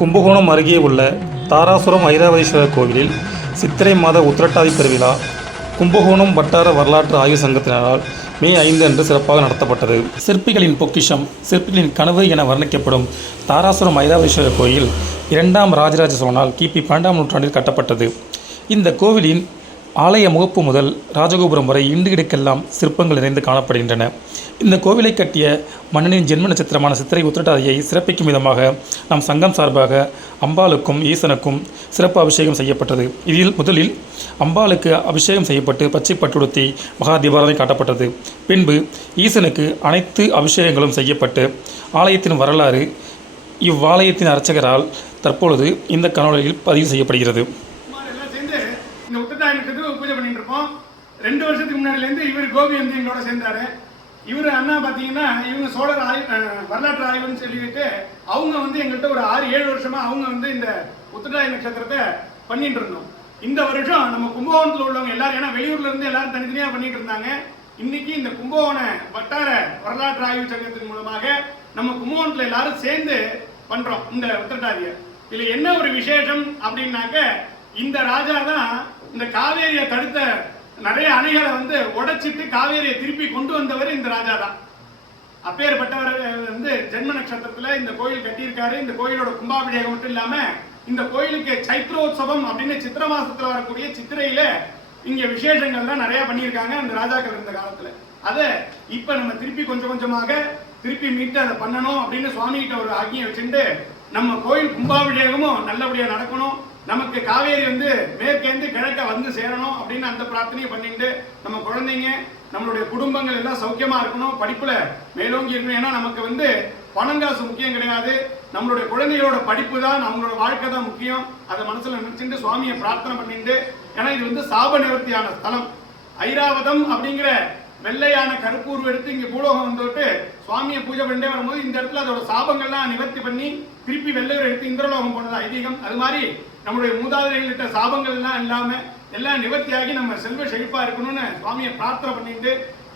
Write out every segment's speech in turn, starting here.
கும்பகோணம் அருகே உள்ள தாராசுரம் ஐராவதீஸ்வரர் கோவிலில் சித்திரை மாத உத்திரட்டாதி பெருவிழா கும்பகோணம் வட்டார வரலாற்று ஆய்வு சங்கத்தினரால் மே ஐந்து அன்று சிறப்பாக நடத்தப்பட்டது. சிற்பிகளின் பொக்கிஷம் சிற்பிகளின் கனவு என வர்ணிக்கப்படும் தாராசுரம் ஐராவதீஸ்வரர் கோயில் இரண்டாம் ராஜராஜ சோழனால் கிபி பன்னெண்டாம் நூற்றாண்டில் கட்டப்பட்டது. இந்த கோவிலின் ஆலய முகப்பு முதல் ராஜகோபுரம் வரை இண்டு இடுக்கெல்லாம் சிற்பங்கள் நிறைந்து காணப்படுகின்றன. இந்த கோவிலை கட்டிய மன்னனின் ஜென்ம நட்சத்திரமான சித்திரை உத்திரட்டாதியை சிறப்பிக்கும் விதமாக நம் சங்கம் சார்பாக அம்பாளுக்கும் ஈசனுக்கும் சிறப்பு அபிஷேகம் செய்யப்பட்டது. இதில் முதலில் அம்பாளுக்கு அபிஷேகம் செய்யப்பட்டு பச்சை பட்டுடுத்தி மகா தீபாராதனை காட்டப்பட்டது. பின்பு ஈசனுக்கு அனைத்து அபிஷேகங்களும் செய்யப்பட்டு ஆலயத்தின் வரலாறு இவ்வாலயத்தின் அர்ச்சகரால் தற்பொழுது இந்த காணொளியில் பதிவு செய்யப்படுகிறது. இந்த உத்தரட்டாய பூஜை பண்ணிட்டு இருப்போம் ரெண்டு வருஷத்துக்கு முன்னாடிலேருந்து இவர் கோபி வந்து எங்களோட சேர்ந்தாரு. இவர் அண்ணா பார்த்தீங்கன்னா இவங்க சோழர் ஆய்வு வரலாற்று ஆய்வுன்னு சொல்லிட்டு அவங்க வந்து எங்கள்கிட்ட ஒரு ஆறு ஏழு வருஷமா அவங்க வந்து இந்த உத்தரட்டாய நட்சத்திரத்தை பண்ணிட்டு இருந்தோம். இந்த வருஷம் நம்ம கும்பகோணத்தில் உள்ளவங்க எல்லாரும் ஏன்னா வெளியூர்ல இருந்து எல்லாரும் தனித்தனியாக பண்ணிட்டு இருந்தாங்க. இன்னைக்கு இந்த கும்பகோண வட்டார வரலாற்று ஆய்வு சங்கத்தின் மூலமாக நம்ம கும்பகோணத்தில் எல்லாரும் சேர்ந்து பண்றோம் இந்த உத்திரட்டாதியை இதுல என்ன ஒரு விசேஷம் அப்படின்னாக்க இந்த ராஜா தான் இந்த காவேரியை தடுத்த நிறைய அணைகளை வந்து உடைச்சிட்டு காவேரியை திருப்பி கொண்டு வந்தவர் இந்த ராஜா தான். அப்பேற்பட்டவர் வந்து ஜென்ம நட்சத்திரத்துல இந்த கோயில் கட்டியிருக்காரு. இந்த கோயிலோட கும்பாபிஷேகம் மட்டும் இல்லாம இந்த கோயிலுக்கு சைத்ரோத்சவம் அப்படின்னு சித்திர மாசத்துல வரக்கூடிய சித்திரையில இங்க விசேஷங்கள்லாம் நிறைய பண்ணியிருக்காங்க அந்த ராஜாக்கள் இருந்த காலத்துல. அதை இப்ப நம்ம திருப்பி கொஞ்சம் கொஞ்சமாக திருப்பி மீட்டு அதை பண்ணணும் அப்படின்னு சுவாமி கிட்ட ஒரு ஆக்கியம் வச்சுட்டு நம்ம கோயில் கும்பாபிஷேகமும் நல்லபடியா நடக்கணும். நமக்கு காவேரி வந்து மேற்கேந்து கிழக்க வந்து சேரணும் அப்படின்னு அந்த பிரார்த்தனையை பண்ணிட்டு நம்ம குழந்தைங்க நம்மளுடைய குடும்பங்கள் எல்லாம் சௌக்கியமா இருக்கணும் படிப்புல மேலோங்கி இருக்கணும். ஏன்னா நமக்கு வந்து பணங்காசு முக்கியம் கிடையாது. நம்மளுடைய குழந்தைகளோட படிப்பு தான் நம்மளோட வாழ்க்கை தான் முக்கியம். அதை மனசுல நினைச்சுட்டு சுவாமியை பிரார்த்தனை பண்ணிட்டு ஏன்னா இது வந்து சாப நிவர்த்தியான ஸ்தலம். ஐராவதம் அப்படிங்கிற வெள்ளையான கருப்பூர் எடுத்து இங்க பூலோகம் வந்துட்டு சுவாமியை பூஜை பண்ணிட்டே வரும்போது இந்த இடத்துல அதோட சாபங்கள்லாம் நிவர்த்தி பண்ணி திருப்பி வெள்ளையர் எடுத்து இந்திரலோகம் போனது ஐதீகம். அது மாதிரி நம்முடைய மூதாதைகள்கிட்ட சாபங்கள் எல்லாம் இல்லாம எல்லாம் நிவர்த்தியாகி நம்ம செல்வ செழிப்பா இருக்கணும்னு சுவாமியை பிரார்த்தனை பண்ணிட்டு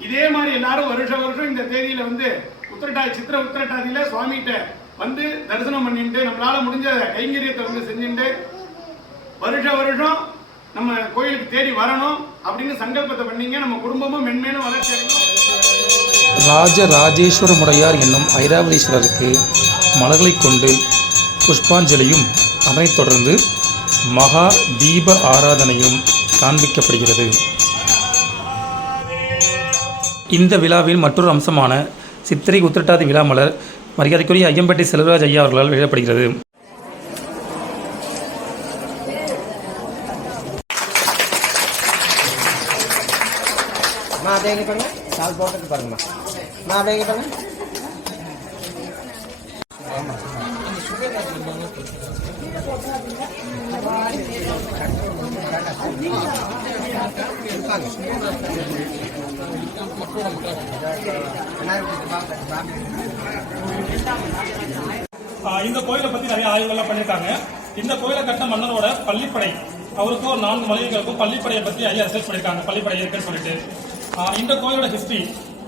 இதே மாதிரி எல்லாரும் வருஷ வருஷம் இந்த தேதியில வந்து உத்திரட்டா சித்திர உத்திரட்டாதியில சுவாமிகிட்ட வந்து தரிசனம் பண்ணிட்டு நம்மளால முடிஞ்ச கைங்கரியத்தை வந்து செஞ்சுட்டு வருஷ வருஷம் நம்ம கோயிலுக்கு தேடி வரணும் அப்படின்னு சங்கல்பத்தை பண்ணீங்க. நம்ம குடும்பமும் மென்மேலும் வளர்ச்சி ராஜ ராஜேஸ்வர முடையார் என்னும் ஐராவதீஸ்வரருக்கு மலர்களை கொண்டு புஷ்பாஞ்சலியும் அதனைத் தொடர்ந்து மகா தீப ஆராதனையும் காண்பிக்கப்படுகிறது. இந்த விழாவில் மற்றொரு அம்சமான சித்திரை உத்திரட்டாதி விழா மலர் மரியாதைக்குரிய ஐயம்பேட்டை செல்வராஜ் ஐயா அவர்களால் வெளியிடப்படுகிறது பாருங்க பாருங்கம்மா. பாருங்க இந்த கோயிலை பத்தி நிறைய ஆய்வுகள்லாம் பண்ணியிருக்காங்க. இந்த கோயிலை கட்ட மன்னரோட பள்ளிப்படை. அவருக்கும் நான்கு மலைகளுக்கும் பள்ளிப்படையை பத்தி ஐயா ரிசர்ச் பண்ணியிருக்காங்க. பள்ளிப்படை இருக்குன்னு சொல்லிட்டு. இந்த கோயிலோட ஹிஸ்டரி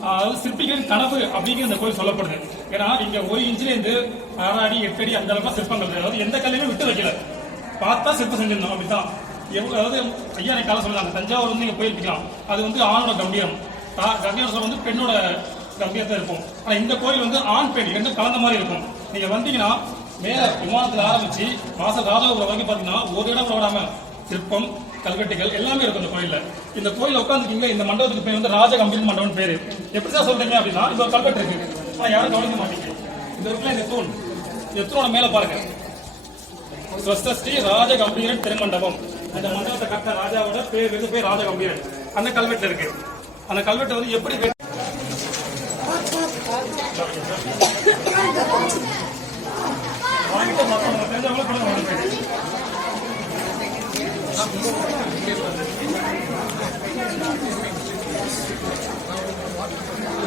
அதாவது சிற்பிகளின் கனவு அப்படிங்கிற இந்த கோயில் சொல்லப்படுது. ஏன்னா இங்க ஒரு இன்ச்சில இருந்து ஆறு அடி எட்டு அடி அந்த அளவுக்கு சிற்பங்கள் அதாவது எந்த கல்லையுமே விட்டு வைக்கல. பார்த்தா சிற்பம் செஞ்சிருந்தோம் அப்படித்தான். எவ்வளவு அதாவது ஐயா காலம் சொல்லுவாங்க தஞ்சாவூர் வந்து நீங்க போயிருக்கலாம். அது வந்து ஆணோட கம்பீரம். தா- கம்பீரம் வந்து பெண்ணோட கம்பீரத்தை இருக்கும். ஆனா இந்த கோயில் வந்து ஆண் பெண் ரெண்டும் கலந்த மாதிரி இருக்கும். நீங்க வந்தீங்கன்னா மேல விமானத்துல ஆரம்பிச்சு வாச ராஜகோபுரம் வரைக்கும் பாத்தீங்கன்னா ஒரு இடம் கூட விடாம சிற்பம் கல்வெட்டுகள் எல்லாமே இருக்கும் இந்த கோயில்ல. இந்த கோயில் உட்காந்துருக்கீங்க இந்த மண்டபத்துக்கு பேர் வந்து ராஜகம்பீர் மண்டபம் பேரு. எப்படிதான் சொல்றீங்க அப்படின்னா இந்த ஒரு கல்வெட்டு இருக்கு. ஆனா யாரும் கவனிக்க மாட்டீங்க. இந்த இருக்குல்ல இந்த தூண். இந்த தூணோட மேல பாருங்க. ஸ்வஸ்தி ராஜகம்பீரன் திருமண்டபம். அந்த மண்டபத்தை கட்ட ராஜாவோட பேர் வந்து பேர் ராஜகம்பீரன். அந்த கல்வெட்டு இருக்கு. அந்த கல்வெட்டு வந்து எப்படி வாங்கிட்டு மொத்தம் தெரிஞ்சவங்களும் கொடுங்க வாங்கிட்டு.